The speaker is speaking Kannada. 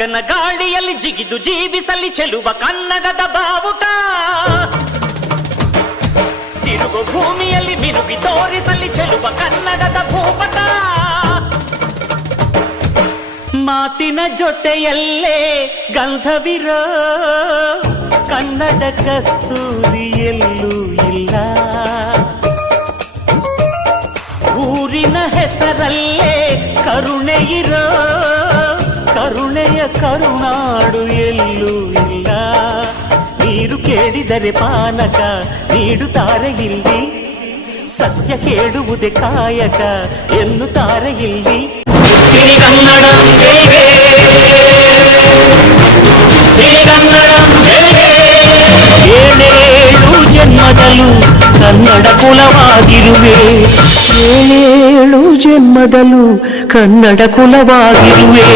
ಗಗನ ಗಾಳಿಯಲ್ಲಿ ಜಿಗಿದು ಜೀವಿಸಲಿ ಚೆಲುವ ಕನ್ನಡದ ಬಾವುಟ ತಿರುಗು ಭೂಮಿಯಲ್ಲಿ ಮಿನುಗಿ ತೋರಿಸಲಿ ಚೆಲುವ ಕನ್ನಡದ ಭೂಪಟ ಮಾತಿನ ಜೊತೆಯಲ್ಲೇ ಗಂಧವಿರೋ ಕನ್ನಡ ಕಸ್ತೂರಿ ಎಲ್ಲೂ ಇಲ್ಲ ಊರಿನ ಹೆಸರಲ್ಲೇ ಕರುಣೆ ಇರೋ ಕರುಣೆಯ ಕರುನಾಡು ಎಲ್ಲೂ ಇಲ್ಲ ನೀರು ಕೇಳಿದರೆ ಪಾನಕ ನೀಡುತ್ತಾರೆ ಇಲ್ಲಿ ಸತ್ಯ ಕೇಳುವುದೇ ಕಾಯಕ ಎನ್ನುತ್ತಾರೆ ಇಲ್ಲಿ ಸಿರಿಗನ್ನಡಂ ಜೈವೇ ಸಿರಿಗನ್ನಡಂ ಜೈವೇ ಏಳೇಳು ಜನ್ಮದಲ್ಲೂ ಕನ್ನಡ ಕುಲವಾಗಿರುವೆ ಏಳೇಳು ಜನ್ಮದಲ್ಲೂ ಕನ್ನಡ ಕುಲವಾಗಿರುವೆ